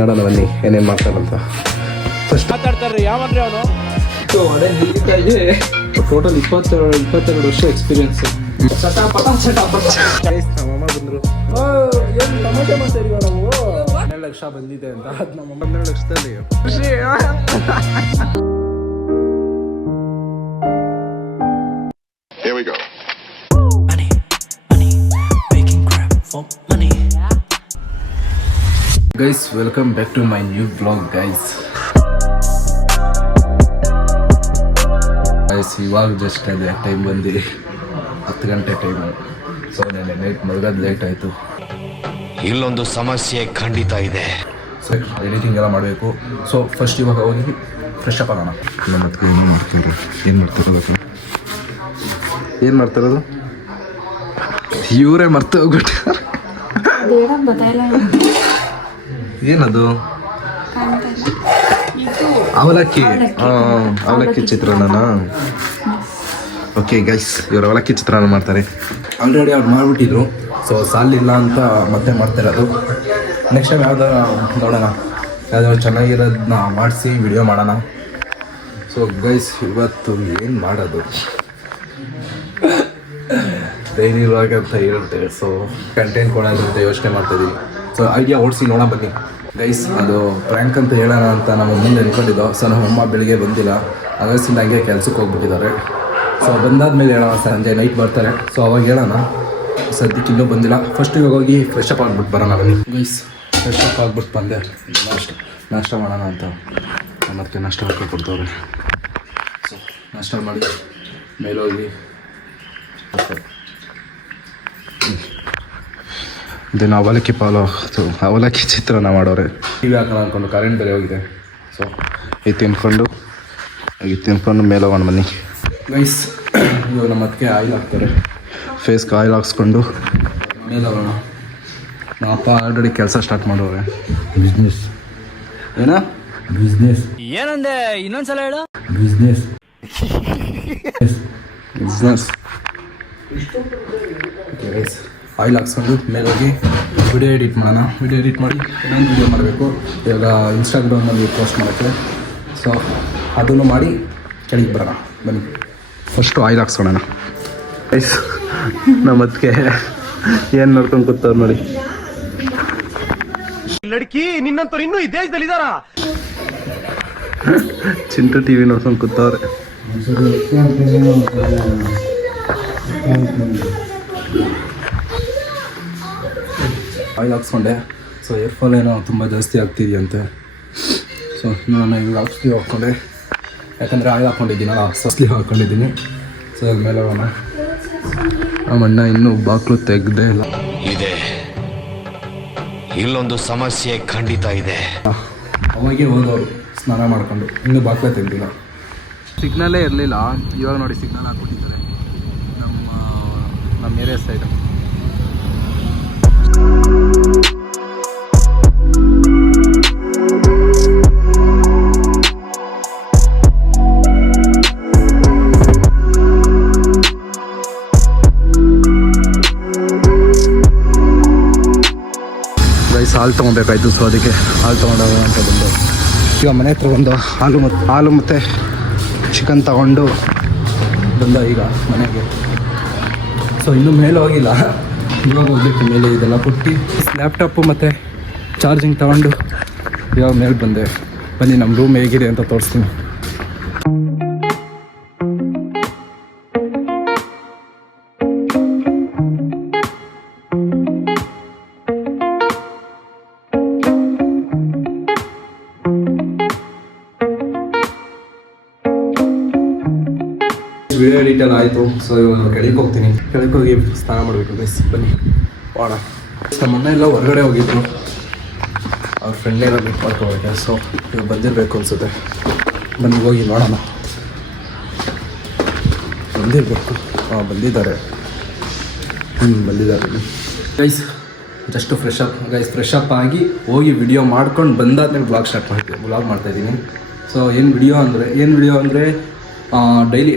ನೋಡೋಣ ಬನ್ನಿ ಏನೇನು ಮಾಡ್ತಾರಂತ. ಫಸ್ಟ್ ಮಾತಾಡ್ತಾರ್ರಿ ಯಾವನ್ರಿ ಅವನು. ಅದೇ ನೀಟಾಗಿ ಟೋಟಲ್ 22 ವರ್ಷ ಎಕ್ಸ್ಪೀರಿಯನ್ಸ್. ನಮ್ಮಮ್ಮ ಬಂದರು, ಏನು ಟೊಮೆಟೊ ಮಾಡ್ತೀವಿ ನಾವು. 12 ಲಕ್ಷ ಬಂದಿದೆ ಅಂತ. ಅದು ನಮ್ಮ 12 ಲಕ್ಷದಲ್ಲಿ ಖುಷಿ. Here we go. Guys welcome back to my new blog guys. ಇವಾಗ ಜಸ್ಟ್ ಅದೇ ಟೈಮ್ ಬಂದಿರಿ 10 ಗಂಟೆ ಟೈಮು. ಸೊ ನೆನ್ನೆ ನೈಟ್ ಮಲಗೋದು ಲೇಟ್ ಆಯಿತು. ಇಲ್ಲೊಂದು ಸಮಸ್ಯೆ ಖಂಡಿತ ಇದೆ. ಸೊ ಎಡಿಟಿಂಗ್ ಎಲ್ಲ ಮಾಡಬೇಕು. ಸೊ ಫಸ್ಟ್ ಇವಾಗ ಹೋಗಿ ಫ್ರೆಶ್ ಅಪ್ ಆಗೋಣ. ಮತ್ತೆ ಏನು ಮಾಡ್ತಿರೋದು ಇವರೇ ಮರ್ತು ಹೋಗ್ಬಿಟ್ಟು. ಏನದು? ಅವಲಕ್ಕಿ. ಅವಲಕ್ಕಿ ಚಿತ್ರಾನ್ನ. ಓಕೆ ಗೈಸ್, ಇವರು ಅವಲಕ್ಕಿ ಚಿತ್ರಾನ್ನ ಮಾಡ್ತಾರೆ. ಆಲ್ರೆಡಿ ಅವ್ರು ಮಾಡಿಬಿಟ್ಟಿದ್ರು. ಸೊ ಸಾಲಿಲ್ಲ ಅಂತ ಮತ್ತೆ ಮಾಡ್ತಿರೋದು. ನೆಕ್ಸ್ಟ್ ಟೈಮ್ ಯಾವ್ದಾರ ನೋಡೋಣ, ಯಾವ್ದಾದ್ರು ಚೆನ್ನಾಗಿರೋದನ್ನ ಮಾಡಿಸಿ ವಿಡಿಯೋ ಮಾಡೋಣ. ಸೊ ಗೈಸ್ ಇವತ್ತು ಏನು ಮಾಡೋದು, ಡೈಲಿ ವ್ಲಾಗ್ ಅಂತ ಇರುತ್ತೆ. ಸೊ ಕಂಟೆಂಟ್ ಕೊಡೋದು ಅಂತ ಯೋಚನೆ ಮಾಡ್ತಾಯಿದ್ದೀವಿ. ಸೊ ಐಡಿಯಾ ಓಡಿಸಿ ನೋಡೋಣ ಬನ್ನಿ ಗೈಸ್. ಅದು ಪ್ರ್ಯಾಂಕ್ ಅಂತ ಹೇಳೋಣ ಅಂತ ನಮ್ಮ ಮುಂದೆ ಅಂದ್ಕೊಂಡಿದ್ದೋ. ಸೊ ನಮ್ಮಮ್ಮ ಬೆಳಿಗ್ಗೆ ಬಂದಿಲ್ಲ, ಆಗಸ್ಟಿಂದ ಹಂಗೆ ಕೆಲ್ಸಕ್ಕೆ ಹೋಗ್ಬಿಟ್ಟಿದ್ದಾರೆ. ಸೊ ಬಂದಾದ್ಮೇಲೆ ಹೇಳೋಣ, ಸಂಜೆ ನೈಟ್ ಬರ್ತಾರೆ. ಸೊ ಅವಾಗ ಹೇಳೋಣ, ಸದ್ಯಕ್ಕೆ ಇನ್ನೂ ಬಂದಿಲ್ಲ. ಫಸ್ಟ್ ಇವಾಗ ಹೋಗಿ ಫ್ರೆಶ್ ಅಪ್ ಆಗ್ಬಿಟ್ಟು ಬರೋಣ ಬನ್ನಿ ಗೈಸ್. ಫ್ರೆಶ್ ಅಪ್ ಆಗ್ಬಿಟ್ಟು ಬಂದೆ, ನಾಷ್ಟ ಮಾಡೋಣ ಅಂತ. ಮತ್ತೆ ನಾಷ್ಟ ಹಾಕಿ ಕೊಡ್ತವ್ರೆ. ಸೊ ನಾಷ್ಟ ಮಾಡಿ ಮೇಲೆ ಹೋಗಿ ಇದೇನು ಅವಲಕ್ಕಿ ಅವಲಕ್ಕಿ ಚಿತ್ರಾನ್ನ ಮಾಡೋರೆ. ಟಿವಿ ಹಾಕೋಣ ಅಂದ್ಕೊಂಡು ಕರೆಂಟ್ ಬೇರೆ ಹೋಗಿದೆ. ಸೊ ಇದು ತಿನ್ಕೊಂಡು ಮೇಲೆ ಹೋಗೋಣ ಬನ್ನಿ ಗೈಸ್. ಇವಾಗ ನಮ್ಮ ಅದಕ್ಕೆ ಆಯಿಲ್ ಹಾಕ್ತಾರೆ. ಫೇಸ್ಗೆ ಆಯಿಲ್ ಹಾಕ್ಸ್ಕೊಂಡು ಮೇಲೆ ಹೋಗೋಣ. ನಮ್ಮ ಅಪ್ಪ ಆಲ್ರೆಡಿ ಕೆಲಸ ಸ್ಟಾರ್ಟ್ ಮಾಡೋರೆ. ಬಿಸ್ನೆಸ್ ಏನಂದೆ ಇನ್ನೊಂದ್ಸಲ ಹೇಳು. Business guys. ಆಯಿಲ್ ಹಾಕ್ಸ್ಕೊಂಡು ಮೇಲೆ ಹೋಗಿ ವಿಡಿಯೋ ಎಡಿಟ್ ಮಾಡೋಣ. ವಿಡಿಯೋ ಎಡಿಟ್ ಮಾಡಿ ಇನ್ನೊಂದು ವಿಡಿಯೋ ಮಾಡಬೇಕು ಇವಾಗ ಇನ್ಸ್ಟಾಗ್ರಾಮಲ್ಲಿ ಪೋಸ್ಟ್ ಮಾಡೋಕ್ಕೆ. ಸೊ ಅದನ್ನು ಮಾಡಿ ಕೆಳಗೆ ಬರೋಣ ಬನ್ನಿ. ಫಸ್ಟು ಆಯಿಲ್ ಹಾಕ್ಸ್ಕೊಳ್ಳೋಣ ಗೈಸ್. ನಮ್ಮ ಅದಕ್ಕೆ ಏನು ನೋಡ್ಕೊಂಡು ಕೂತವ್ರು ನೋಡಿ. ಲಡ್ಕಿ ನಿನ್ನಂತವ್ರು ಇನ್ನೂ ಈ ದೇಶದಲ್ಲಿ ಇದಾರ. ಚಿಂಟು ಟಿವಿ ನೋಡ್ಕೊಂಡು ಕೂತವ್ರೆ. ಆಯಿಲ್ ಹಾಕ್ಸ್ಕೊಂಡೆ. ಸೊ ಏರ್ಫಾಲ್ ಏನೋ ತುಂಬ ಜಾಸ್ತಿ ಆಗ್ತಿದೆಯಂತೆ. ಸೊ ನಾನು ಹಿಂಗೆ ಹಾಕ್ಸ್ಲೀವ್ ಹಾಕ್ಕೊಂಡೆ, ಯಾಕಂದರೆ ಆಯಿಲ್ ಹಾಕ್ಕೊಂಡಿದ್ದೀನಲ್ಲ, ಸ್ಲೀವ್ ಹಾಕ್ಕೊಂಡಿದ್ದೀನಿ. ಸೊ ಅದ್ರ ಮೇಲೆ ಹೋಗೋಣ. ನಮ್ಮ ಅಣ್ಣ ಇನ್ನೂ ಬಾಕ್ಲು ತೆಗ್ದೇ ಇಲ್ಲ. ಇದೆ, ಇಲ್ಲೊಂದು ಸಮಸ್ಯೆ ಖಂಡಿತ ಇದೆ. ಅವಾಗೆ ಹೋದವರು ಸ್ನಾನ ಮಾಡ್ಕೊಂಡು, ಇನ್ನೂ ಬಾಕ್ಲೇ ತೆಗ್ದಿಲ್ಲ. ಸಿಗ್ನಲ್ಲೇ ಇರಲಿಲ್ಲ, ಇವಾಗ ನೋಡಿ ಸಿಗ್ನಲ್ ಹಾಕ್ಬಿಟ್ಟಿದ್ದಾರೆ ನಮ್ಮ ಏರಿಯಾ ಸೈಡ್. ಹಾಲು ತೊಗೊಬೇಕಾಯ್ತು. ಸೊ ಅದಕ್ಕೆ ಹಾಲು ತೊಗೊಂಡೋಗ ಅಂತ ಬಂದು ಇವಾಗ ಮನೆ ಹತ್ರ ಬಂದು ಹಾಲು ಮತ್ತು ಚಿಕನ್ ತಗೊಂಡು ಬಂದ ಈಗ ಮನೆಗೆ. ಸೊ ಇನ್ನೂ ಮೇಲೆ ಹೋಗಿಲ್ಲ, ಇವಾಗ ಹೋಗ್ಬೇಕು ಮೇಲೆ. ಇದೆಲ್ಲ ಕೊಟ್ಟು ಲ್ಯಾಪ್ಟಾಪು ಮತ್ತು ಚಾರ್ಜಿಂಗ್ ತಗೊಂಡು ಇವಾಗ ಮೇಲೆ ಬಂದೆ. ಬನ್ನಿ ನಮ್ಮ ರೂಮ್ ಹೇಗಿದೆ ಅಂತ ತೋರಿಸ್ತೀನಿ. ವಿಡಿಯೋ ಎಡಿಟೆಲ್ಲ ಆಯಿತು. ಸೊ ಇವಾಗ ಕೆಳಗೆ ಹೋಗ್ತೀನಿ. ಕೆಳಗೆ ಹೋಗಿ ಸ್ನಾನ ಮಾಡಬೇಕು ಗೈಸ್. ಬನ್ನಿ ಹೋಗೋಣ. ನಮ್ಮ ಅಣ್ಣ ಎಲ್ಲ ಹೊರಗಡೆ ಹೋಗಿದ್ರು, ಅವ್ರ ಫ್ರೆಂಡ್ನೆಲ್ಲ ಮೀಟ್ ಮಾಡ್ಕೊಬೇಕು. ಸೊ ಇವಾಗ ಬಂದಿರಬೇಕು ಅನಿಸುತ್ತೆ. ಬನ್ನಿ ಹೋಗಿ ನೋಡೋಣ. ಬಂದಿರಬೇಕು. ಬಂದಿದ್ದಾರೆ ಗೈಸ್. ಜಸ್ಟ್ ಫ್ರೆಶ್ ಅಪ್ ಆಗಿ ಹೋಗಿ ವಿಡಿಯೋ ಮಾಡ್ಕೊಂಡು ಬಂದಾದ್ಮೇಲೆ ಬ್ಲಾಗ್ ಮಾಡ್ತಾಯಿದ್ದೀನಿ. ಸೊ ಏನು ವಿಡಿಯೋ ಅಂದರೆ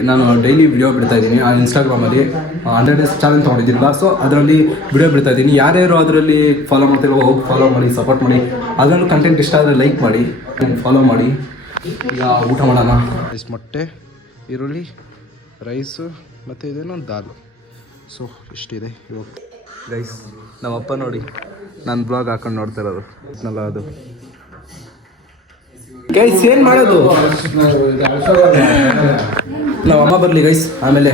ನಾನು ಡೈಲಿ ವಿಡಿಯೋ ಬಿಡ್ತಾ ಇದ್ದೀನಿ ಇನ್ಸ್ಟಾಗ್ರಾಮಲ್ಲಿ 100 ಡೇಸ್ ಚಾಲೆಂಜ್ ತೊಗೊಂಡಿದ್ದಿಲ್ಲ. ಸೊ ಅದರಲ್ಲಿ ವಿಡಿಯೋ ಬಿಡ್ತಾ ಇದ್ದೀನಿ. ಯಾರ್ಯಾರು ಅದರಲ್ಲಿ ಫಾಲೋ ಮಾಡ್ತಿರೋ ಹೋಗಿ ಫಾಲೋ ಮಾಡಿ, ಸಪೋರ್ಟ್ ಮಾಡಿ. ಅದರಲ್ಲೂ ಕಂಟೆಂಟ್ ಇಷ್ಟ ಆದರೆ ಲೈಕ್ ಮಾಡಿ, ಫಾಲೋ ಮಾಡಿ. ಈಗ ಊಟ ಮಾಡೋಣ. ಮೊಟ್ಟೆ, ಈರುಳ್ಳಿ, ರೈಸು ಮತ್ತು ಇದೇನೋ ದಾಲು. ಸೊ ಇಷ್ಟಿದೆ ಇವಾಗ. ಗೈಸ್ ನಮ್ಮಪ್ಪ ನೋಡಿ ನಾನು ಬ್ಲಾಗ್ ಹಾಕೊಂಡು ನೋಡ್ತಾ ಇರೋದು ಅದು. ಗೈಸ್ ಏನು ಮಾಡೋದು, ನಾವು ಅಮ್ಮ ಬರಲಿ ಗೈಸ್, ಆಮೇಲೆ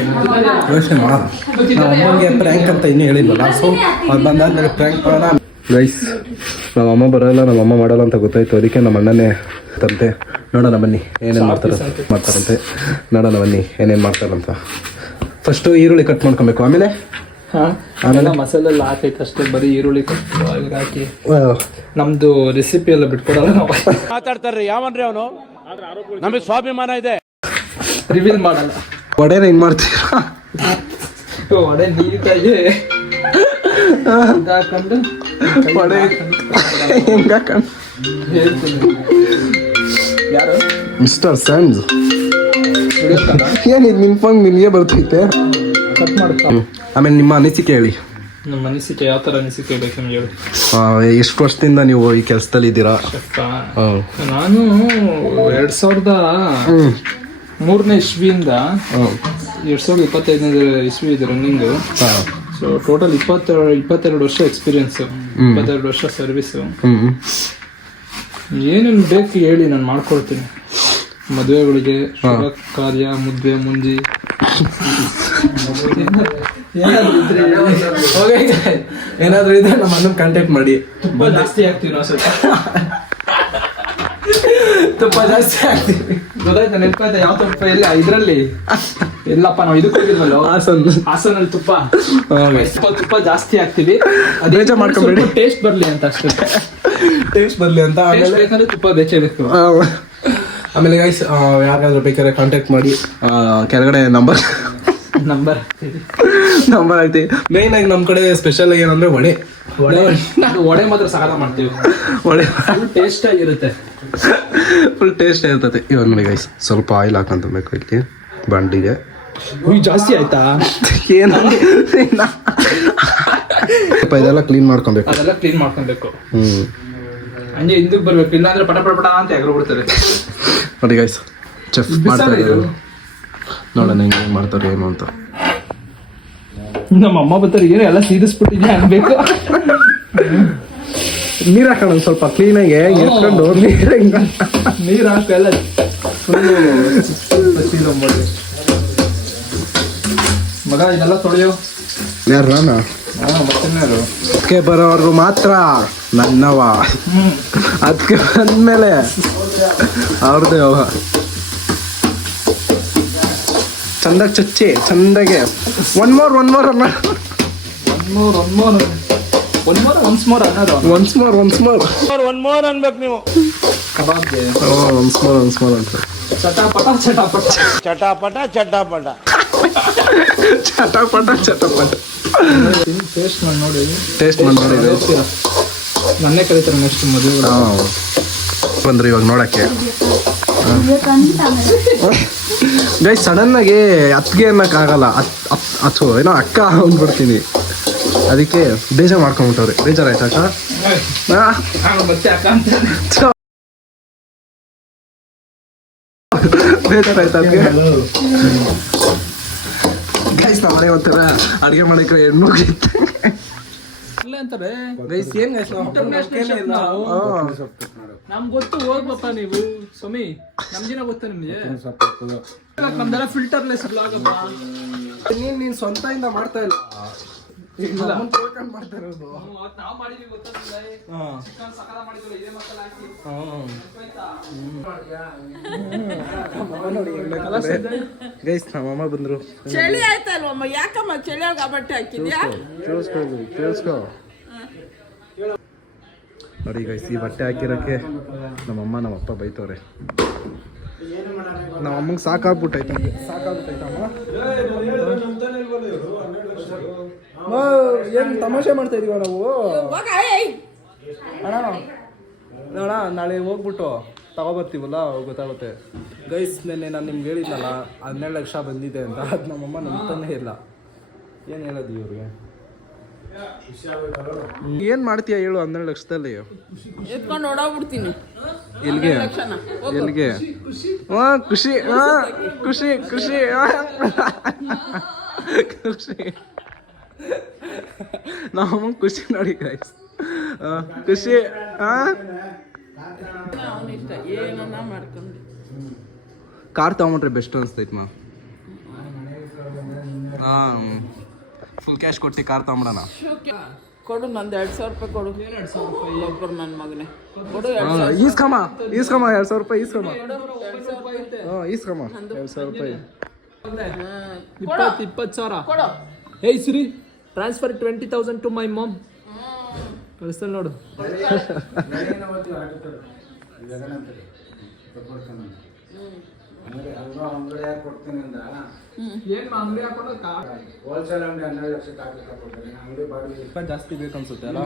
ಯೋಚನೆ ಮಾಡೋಣ. ನಾವು ಅಮ್ಮನಿಗೆ ಪ್ರ್ಯಾಂಕ್ ಅಂತ ಇನ್ನೂ ಹೇಳಿಲ್ವಲ್ಲ, ಸೊ ಅದು ಬಂದಾದ್ಮೇಲೆ ಪ್ರ್ಯಾಂಕ್ ಮಾಡೋಣ. ಗೈಸ್ ನಮ್ಮ ಅಮ್ಮ ಬರೋಲ್ಲ, ನಮ್ಮ ಅಮ್ಮ ಮಾಡಲ್ಲ ಅಂತ ಗೊತ್ತಾಯ್ತು. ಅದಕ್ಕೆ ನಮ್ಮ ಅಣ್ಣನೇ ತಂತೆ. ನೋಡೋಣ ಬನ್ನಿ ಏನೇನು ಮಾಡ್ತಾರಂತೆ. ನೋಡೋಣ ಬನ್ನಿ ಏನೇನು ಮಾಡ್ತಾರಂತ. ಫಸ್ಟು ಈರುಳ್ಳಿ ಕಟ್ ಮಾಡ್ಕೊಬೇಕು, ಆಮೇಲೆ ಮಸಾಲೆ ಎಲ್ಲ ಹಾಕೈತೆ ಅಷ್ಟೇ, ಬರೀ ಈರುಳ್ಳಿ ಹಾಕಿ. ನಮ್ದು ರೆಸಿಪಿ ಎಲ್ಲ ಬಿಟ್ಕೊಡಲ್ಲ ನಾವು. ಮಾತಾಡ್ತಾರ್ರಿ ಯಾವನ್ರಿ ಅವನು, ನಮಗೆ ಸ್ವಾಭಿಮಾನ ಇದೆ. ರಿವೀಲ್ ಮಾಡಲ್ಲ. ವಡೆನ ಹಿಂಗೆ ಮಾಡ್ತೀರಾ? ವಡೆ ನೀಟಾಗಿ ಹಾಕೊಂಡು ವಡೆ ಹಿಂಗೆ ಹಾಕೊಂಡು ಯಾರು ಮಿಸ್ಟರ್ ಸ್ಯಾಂಡ್ಸ್ ಏನಿದು ನಿಂಪಂಗೆ ನಿನಗೆ ಬರ್ತೈತೆ. ಕಟ್ ಮಾಡ್ತಾ. ಆಮೇಲೆ ನಿಮ್ಮ ಅನಿಸಿಕೆ ಹೇಳಿ. ನಮ್ಮ ಅನಿಸಿಕೆ ಯಾವ ಥರ ಅನಿಸಿಕೆ ಬೇಕು ನಿಮ್ಗೆ ಹೇಳಿ. ಎಷ್ಟು ವರ್ಷದಿಂದ ನೀವು ಈ ಕೆಲಸದಲ್ಲಿ ಇದ್ದೀರಾ? ನಾನು 2003ನೇ ಇಸ್ವಿಯಿಂದ 2025ನೇ ಇಸ್ವಿ ಇದೆ ರನ್ನಿಂಗು. ಸೊ ಟೋಟಲ್ 22 ವರ್ಷ ಎಕ್ಸ್ಪೀರಿಯನ್ಸು, 22 ವರ್ಷ ಸರ್ವಿಸು. ಏನೇನು ಬೇಕು ಹೇಳಿ ನಾನು ಮಾಡ್ಕೊಡ್ತೀನಿ. ಮದುವೆಗಳಿಗೆ, ಶುಭ ಕಾರ್ಯ, ಮುದ್ದೆ ಮುಂಜಿ ಏನಾದರೂ ಇದ್ರೆ ನಮ್ಮ ಅಣ್ಣನ ಕಾಂಟ್ಯಾಕ್ಟ್ ಮಾಡಿ. ತುಪ್ಪ ಜಾಸ್ತಿ ಹಾಕ್ತೀವಿ ನಾವು, ಸ್ವಲ್ಪ ತುಪ್ಪ ಜಾಸ್ತಿ ಹಾಕ್ತೀವಿ. ಗೊತ್ತಾಯ್ತಾ? ನೆನಪಾಯ್ತಾ? ಯಾವ ತುಪ್ಪ ಎಲ್ಲ ಇದರಲ್ಲಿ ಎಲ್ಲಪ್ಪ ನಾವು ಇದಕ್ಕೆ ಹೋಗಿದ್ವಲ್ಲ ಹಾಸನಲ್ಲಿ, ತುಪ್ಪ ತುಪ್ಪ ಜಾಸ್ತಿ ಹಾಕ್ತಿವಿ. ಬೇಜ ಮಾಡ್ಕೊಂಬೇಡಿ, ಟೇಸ್ಟ್ ಬರ್ಲಿ ಅಂತ ಅಷ್ಟೇ. ಟೇಸ್ಟ್ ಬರ್ಲಿ ಅಂತ. ಆಮೇಲೆ ಬೇಕಂದ್ರೆ ತುಪ್ಪ ಬೇಕಬೇಕು. ಆಮೇಲೆ ಗೈಸ್ ಯಾರಾದ್ರೂ ಬೇಕಾದ್ರೆ ಕಾಂಟ್ಯಾಕ್ಟ್ ಮಾಡಿ. ಕೆಳಗಡೆ ನಂಬರ್ ಐತಿ. ಮೇನ್ ಆಗಿ ನಮ್ಮ ಕಡೆ ಸ್ಪೆಷಲ್ ಆಗಿ ಏನಂದ್ರೆ ವಡೆ ಮಾತ್ರ ಸಾಲ ಮಾಡ್ತೀವಿ. ವಡೆ ಟೇಸ್ಟ್ ಆಗಿರುತ್ತೆ, ಫುಲ್ ಟೇಸ್ಟ್ ಇರ್ತದೆ. ಇವಾಗ ನೋಡಿ ಗೈಸ್ ಸ್ವಲ್ಪ ಆಯಿಲ್ ಹಾಕೊಂತಬೇಕು ಇಲ್ಲಿ ಬಂಡಿಗೆ. ಜಾಸ್ತಿ ಆಯ್ತಾ? ಏನು ಇದೆಲ್ಲ ಕ್ಲೀನ್ ಮಾಡ್ಕೊಬೇಕು. ಅದೆಲ್ಲ ಕ್ಲೀನ್ ಮಾಡ್ಕೊಬೇಕು. ಹಂಗೆ ಹಿಂದಕ್ಕೆ ಬರ್ಬೇಕು, ಇಲ್ಲಾಂದ್ರೆ ಪಟ ಪಟ ಪಟ ಅಂತ ಎಗರು ಬಿಡ್ತಾರೆ. ನೋಡಿ ಗೈಸ್ ಚೆಫ್ ಮಾಡ್ತಾ ಇದ್ದಾರೆ. ನೋಡೋಣ ಹೆಂಗೆ ಮಾಡ್ತಾರೆ ಏನು ಅಂತ. ನಮ್ಮ ಅಮ್ಮ ಬರ್ತಾರೆ, ಏನು ಎಲ್ಲ ಸೀರಿಸ್ಬಿಟ್ಟಿದ್ಯಾ ಅನ್ಬೇಕು. ನೀರು ಹಾಕೋಣ ಸ್ವಲ್ಪ ಕ್ಲೀನಾಗಿ ಎತ್ಕೊಂಡು. ನೀರು ಹಾಕು ಎಲ್ಲ ಮಗ. ಇದೆಲ್ಲ ತೊಳೆಯೋ ಯಾರು? ನಾನು ಮತ್ತಿನ್ಯಾರು? ಅದಕ್ಕೆ ಬರೋರು ಮಾತ್ರ ನನ್ನವ. ಅದಕ್ಕೆ ಬಂದ್ಮೇಲೆ ಅವ್ರದ್ದು ಯೋಗ. ಚಂದಾಗ ಚಚ್ಚಿ ಚಂದಾಗೆ ಒನ್ ಮೋರ್ ಅನ್ನೋದು. ಒನ್ಸ್ ಮೋರ್ ಅನ್ಬೇಕು ನೀವು. ಕಬಾಬ್ಗೆ ಒನ್ಸ್ ಮೋರ್ ಅಂತ. ಚಟಾಪಟ ಟೇಸ್ಟ್ ಮಾಡಿ ನೋಡಿ. ನನ್ನೇ ಕರೀತಾರೆ ನೆಕ್ಸ್ಟ್ ಮದುವೆ ಬಂದ್ರಿ ಇವಾಗ ನೋಡಕ್ಕೆ. ಗೈಸ್ ಸಡನ್ನಾಗಿ ಅತ್ತಿಗೆ ಅನ್ನೋಕ್ಕಾಗಲ್ಲ, ಏನೋ ಅಕ್ಕ ಅಂದ್ಬಿಡ್ತೀನಿ. ಅದಕ್ಕೆ ಬೇಜಾರು ಮಾಡ್ಕೊಂಬಿಟ್ಟವ್ರಿ. ಬೇಜಾರಾಯ್ತು ಅಕ್ಕ? ಮತ್ತೆ ಅಕ್ಕ ಅಂತ ಬೇಜಾರಾಯ್ತು ಅದಕ್ಕೆ. ಗೈಸ್ ನಮ್ಮ ಮನೆ ಒಂಥರ ಅಡುಗೆ ಮಾಡಕ್ಕೆ ಹೆಣ್ಮಗಿತ್ತು ಅಂತಾರೆ. ಗೈಸ್ ಏನ್ ಗೈಸ್ ನಮ್ಗೆ ಗೊತ್ತು, ಹೋಗ್ಬಪ್ಪ ನೀವು ಸ್ವಾಮಿ. ನಮ್ಗೇನ ಗೊತ್ತ ನಿಮ್ಗೆ? ನಮ್ದೆಲ್ಲ ಫಿಲ್ಟರ್ಲೆಸ್ ಬ್ಲಾಗಪ್ಪ. ನೀನ್ ಸ್ವಂತದಿಂದ ಮಾಡ್ತಾ ಇಲ್ಲ, ಮಾಡ್ತಾ ಇರೋದು. ನಾವು ಮಾಡಿದೀವಿ ಗೊತ್ತಿಲ್ಲ. ಗೈಸ್ ನಮ್ಮ ಅಮ್ಮ ಬಂದ್ರು. ಚಳಿ ಆಯ್ತಲ್ವಮ್ಮ? ಯಾಕಮ್ಮ ಚಳಿಯಾಗ ಬಟ್ಟೆ ಹಾಕಿದ್ಯಾ? ಕೇಳಿಸ್ಕೋ ನೋಡಿ ಗೈಸ್, ಈ ಬಟ್ಟೆ ಹಾಕಿರೋಕ್ಕೆ ನಮ್ಮಮ್ಮ ನಮ್ಮಪ್ಪ ಬೈತವ್ರೆ. ನಮ್ಮ ಅಮ್ಮಂಗೆ ಸಾಕಾಗ್ಬಿಟ್ಟೈತಮ್ಮ. ಏನು ತಮಾಷೆ ಮಾಡ್ತಾ ಇದೀವ ನಾವು. ಅಣ್ಣ ನಾಳೆ ಹೋಗ್ಬಿಟ್ಟು ತಗೊಬರ್ತೀವಲ್ಲ ಅವಾಗ ಗೊತ್ತಾಗುತ್ತೆ. ಗೈಸ್ ನೆನ್ನೆ ನಾನು ನಿಮ್ಗೆ ಹೇಳಿದ್ನಲ್ಲ 12 ಲಕ್ಷ ಬಂದಿದೆ ಅಂತ, ಅದು ನಮ್ಮಮ್ಮ ನಂಬ್ತಾನೇ ಇಲ್ಲ. ಏನು ಹೇಳೋದು ಇವ್ರಿಗೆ? ಏನು ಮಾಡ್ತೀಯ ಹೇಳು 12 ಲಕ್ಷದಲ್ಲಿ? ಎತ್ಕೊಂಡು ಓಡಾಗ್ಬಿಡ್ತೀನಿ. ಎಲ್ಲಿಗೆ ಎಲ್ಲಿಗೆ? ಹಾಂ ಖುಷಿ, ಹಾಂ ಖುಷಿ ಖುಷಿ ಖುಷಿ. ನಮ್ಮ ಖುಷಿ ನೋಡಿ ಗೈಸ್, ಖುಷಿ. ಹಾಂ ಅವನ ಇಷ್ಟ ಏನನ್ನ ಮಾಡ್ಕೊಂಡು. ಕಾರ್ ತಗೊಂಡ್ರೆ ಬೆಸ್ಟ್ ಅನಿಸ್ತೈತೆ ಹಾಂ, ಫುಲ್ ಕ್ಯಾಶ್ ಕೊಟ್ಟು ಕಾರ್ ತಗೊಂಬಿಡೋಣ. ಕೊಡು, ನಂದು 2,000 ರೂಪಾಯಿ ಕೊಡು. 2,000 ರೂಪಾಯಿ ಒಬ್ಬರು ನನ್ನ ಮಗನೇ ಕೊಡು. ಈಸ್ಕಮ್ಮ 2,000 ರೂಪಾಯಿ ಈಸ್ಕಮ್ಮ. ಹಾಂ ಈಸ್ಕಮ್ಮ 2,000 ರೂಪಾಯಿ. 20 ಸಾವಿರ. ಕೊಡು. ಹೇಯ್ ಸಿರಿ, ಟ್ರಾನ್ಸ್ಫರ್ 20,000 ಟು ಮೈ ಮಾಮ್. ಕಳಿಸ್ತಲ್ ನೋಡು. ಜಾಸ್ತಿ ಬೇಕನ್ಸುತ್ತೆ ಅಲ್ಲ?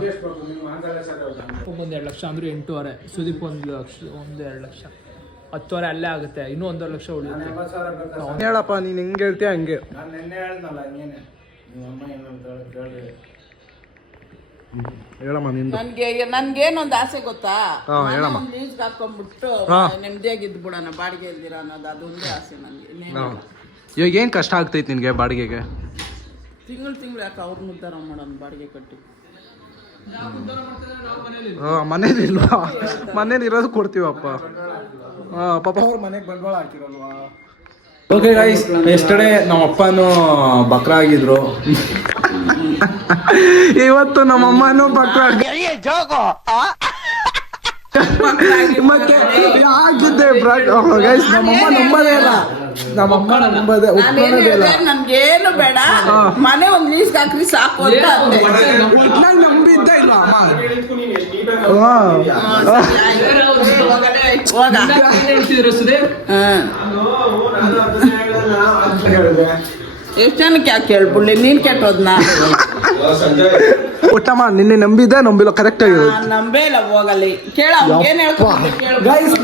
1-2 ಲಕ್ಷ ಅಂದ್ರೆ 8.5. ಸುದೀಪ್ 1 ಲಕ್ಷ, 1-2 ಲಕ್ಷ, 10.5 ಅಲ್ಲೇ ಆಗುತ್ತೆ. ಇನ್ನೂ 1.5 ಲಕ್ಷ ಉಳಿಯುತ್ತೆ. ಹೇಳಪ್ಪ, ನೀನು ಹೆಂಗೆ ಹೇಳ್ತೀಯ ಹಂಗೆ. ಹೇಳಮ್ಮ ನಿಂದು. ನನ್ಗೇನೊಂದು ಆಸೆ ಗೊತ್ತಾ? ಹೇಳಮ್ಮ. ಲೀಸ್ಗೆ ಹಾಕೊಂಡ್ಬಿಟ್ಟು ನೆಮ್ಮದಿಯಾಗಿ ಇದ್ಬಿಡೋಣ, ಬಾಡಿಗೆ ಇಲ್ದಿರ ಅನ್ನೋದು, ಅದೊಂದೇ ಆಸೆ ನನಗೆ. ಇವಾಗ ಏನು ಕಷ್ಟ ಆಗ್ತೈತೆ ನಿನಗೆ ಬಾಡಿಗೆಗೆ? ತಿಂಗಳು ಯಾಕೆ ಅವ್ರನ್ನ ಉದ್ಧಾರ ಮಾಡೋಣ ಬಾಡಿಗೆ ಕಟ್ಟಿ? ಮನೇಲಿ ಇಲ್ವಾ? ಮನೇಲಿ ಇರೋದು ಕೊಡ್ತೀವಪ್ಪ. ಪಾಪ ಅವ್ರ ಮನೆಗೆ ಬಂಡವಾಳ ಹಾಕಿರಲ್ವಾ? ಓಕೆ ಗೈಸ್, ಎಸ್ಟರ್ಡೇ ನಮ್ಮ ಅಪ್ಪನೂ ಬಕ್ರ ಆಗಿದ್ರು, ಇವತ್ತು ನಮ್ಮ ಅಮ್ಮನೂ ಬಕ್ರ ಮತ್ತೆ ಆಗಿದ್ದೆ. ಗೈಸ್ ನಮ್ಮಮ್ಮ ನಂಬದೇ ಇಲ್ಲ, ನಮ್ಮಮ್ಮ ನಂಬದೆ ಒಪ್ಕೊಳ್ಳೋದೇ ಇಲ್ಲ. ನನ್ಗೇನು ಬೇಡ, ಮನೆ ಒಂದ್ ಲೀಸ್ಗೆ ಹಾಕ್ರಿ ಸಾಕು ಅಂತ ಅಂದೆ. ನಂಗೆ ನಂಬಿದ್ದೇ ಇಲ್ಲ ಅಮ್ಮ. ಎಷ್ಟು ಜನಕ್ಕೆ ಯಾಕೆ ಹೇಳ್ಬಿಡ್ಲಿ, ನೀನ್ ಕೆಟ್ಟೋದ್ನ? ಒಟ್ಟಮ್ಮ ನಿನ್ನೆ ನಂಬಿದ್ದೆ, ನಂಬಿಲ್ಲ ಕರೆಕ್ಟ್ ಆಗಿರೋದು. ನಂಬೇ ಇಲ್ಲ, ಹೋಗಲಿ. ಕೇಳ ಏನ್ ಹೇಳ್ಕೊಂಡು. ಗೈಸ್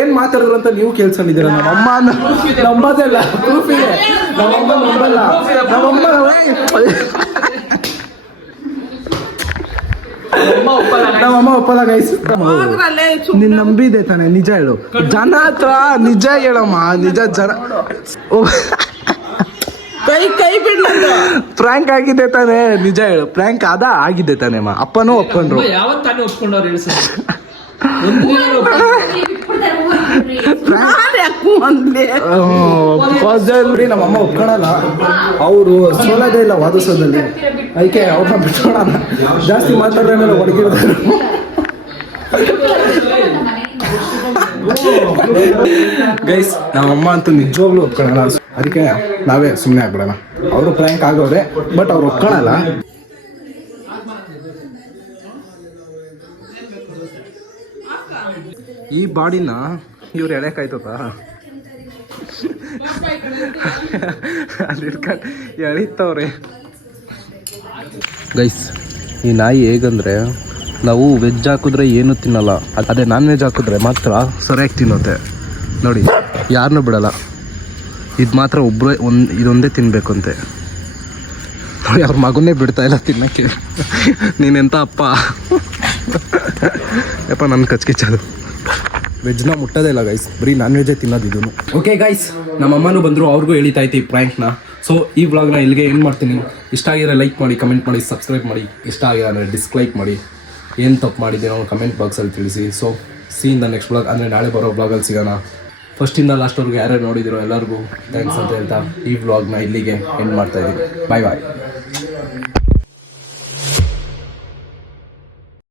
ಏನ್ ಮಾತಾಡಿದ್ರು ಅಂತ ನೀವು ಕೇಳ್ಕೊಂಡಿದ್ದೀರ? ನಮ್ಮಮ್ಮ ನಂಬದೇ ಇಲ್ಲ, ಪ್ರೂಫ್ ಇದೆ. ನಮ್ಮಮ್ಮ ನಂಬಲ್ಲ, ನಮ್ಮಮ್ಮ ನಮ್ಮಮ್ಮ ಒಪ್ಪಲ್ಲ ಗೈಸ್. ನೀನ್ ನಂಬಿದೆ ತಾನೆ, ನಿಜ ಹೇಳು. ಜನ ಹತ್ರ ನಿಜ ಹೇಳಮ್ಮ, ನಿಜ ಜನ. ಕೈ ಬಿಡ್ಲಂದು. ಪ್ರ್ಯಾಂಕ್ ಆಗಿದೆ ತಾನೆ, ನಿಜ ಹೇಳು. ಪ್ರ್ಯಾಂಕ್ ಆಗಿದೆ ತಾನೆ ಅಮ್ಮ? ಅಪ್ಪನೂ ಒಪ್ಕೊಂಡ್ರು. ಯಾವತ್ತು ತಾನೇ ಒಪ್ಕೊಂಡವ್ರು ಹೇಳಿ ಸರ್? ನಮ್ಮಮ್ಮ ಒಪ್ಕೊಳಲ್ಲ, ಅವರು ಸೋಲೋದೇ ಇಲ್ಲ ವಾದಿಸೋದಲ್ಲಿ. ಅದಕ್ಕೆ ಅವ್ರನ್ನ ಬಿಟ್ಕೊಳಲ್ಲ, ಜಾಸ್ತಿ ಮಾತಾಡ್ರೆ ಮೇಲೆ ಹೊಡಗಿರ್ತಾರೆ. ಗೈಸ್ ನಮ್ಮಮ್ಮ ಅಂತೂ ನಿಜವಾಗ್ಲೂ ಒಪ್ಕೊಳಲ್ಲ, ಅದಕ್ಕೆ ನಾವೇ ಸುಮ್ಮನೆ ಆಗ್ಬಿಡೋಣ. ಅವರು ಪ್ರ್ಯಾಂಕ್ ಆಗೋರೆ, ಬಟ್ ಅವ್ರು ಒಪ್ಕೊಳಲ್ಲ. ಈ ಬಾಡಿನ ಇವ್ರು ಎಳೆಕಾಯ್ತದ ಎಳಿತವ್ರೆ. ಗೈಸ್ ಈ ನಾಯಿ ಹೇಗಂದ್ರೆ, ನಾವು ವೆಜ್ ಹಾಕಿದ್ರೆ ಏನು ತಿನ್ನಲ್ಲ, ಅದೇ ನಾನ್ ವೆಜ್ ಹಾಕಿದ್ರೆ ಮಾತ್ರ ಸರಿಯಾಗಿ ತಿನ್ನುತ್ತೆ ನೋಡಿ. ಯಾರನ್ನೂ ಬಿಡಲ್ಲ, ಇದು ಮಾತ್ರ ಒಬ್ಬರೇ ಇದೊಂದೇ ತಿನ್ಬೇಕಂತೆ ನೋಡಿ. ಅವ್ರ ಮಗನ್ನೇ ಬಿಡ್ತಾ ಇಲ್ಲ ತಿನ್ನಕ್ಕೆ. ನೀನೆಂತ ಅಪ್ಪ ಯಪ್ಪ, ನನ್ನ ಕಚ್ಕಿಚ್ಚದು. ವೆಜ್ನ ಮುಟ್ಟೋದೇ ಇಲ್ಲ ಗೈಸ್, ಬರೀ ನಾನ್ ವೆಜ್ಜೇ ತಿನ್ನೋದು ಇದನ್ನು. ಓಕೆ ಗೈಸ್, ನಮ್ಮಮ್ಮನೂ ಬಂದರು, ಅವ್ರಿಗೂ ಎಳಿತಾಯ್ತು ಈ ಪ್ರ್ಯಾಂಕ್ನ. ಸೊ ಈ ವ್ಲಾಗ್ನ ಇಲ್ಲಿಗೆ ಏನು ಮಾಡ್ತೀನಿ. ಇಷ್ಟ ಆಗಿರೋ ಲೈಕ್ ಮಾಡಿ, ಕಮೆಂಟ್ ಮಾಡಿ, ಸಬ್ಸ್ಕ್ರೈಬ್ ಮಾಡಿ. ಇಷ್ಟ ಆಗಿರೋ ಅಂದರೆ ಡಿಸ್ಲೈಕ್ ಮಾಡಿ. ಏನು ತಪ್ಪು ಮಾಡಿದ್ದೀವಿ ನಾವು ಕಮೆಂಟ್ ಬಾಕ್ಸಲ್ಲಿ ತಿಳಿಸಿ. So C in the next blog, ಅಂದರೆ ನಾಳೆ ಬರೋ ಬ್ಲಾಗಲ್ಲಿ ಸಿಗೋಣ. ಫಸ್ಟಿಂದ ಲಾಸ್ಟ್ವರೆಗೂ ಯಾರ್ಯಾರು ನೋಡಿದಿರೋ ಎಲ್ಲರಿಗೂ ಥ್ಯಾಂಕ್ಸ್ ಅಂತ ಹೇಳ್ತಾ ಈ ವ್ಲಾಗ್ನ ಇಲ್ಲಿಗೆ ಎಂಡ್ ಮಾಡ್ತಾಯಿದ್ದೀನಿ. ಬಾಯ್ ಬಾಯ್.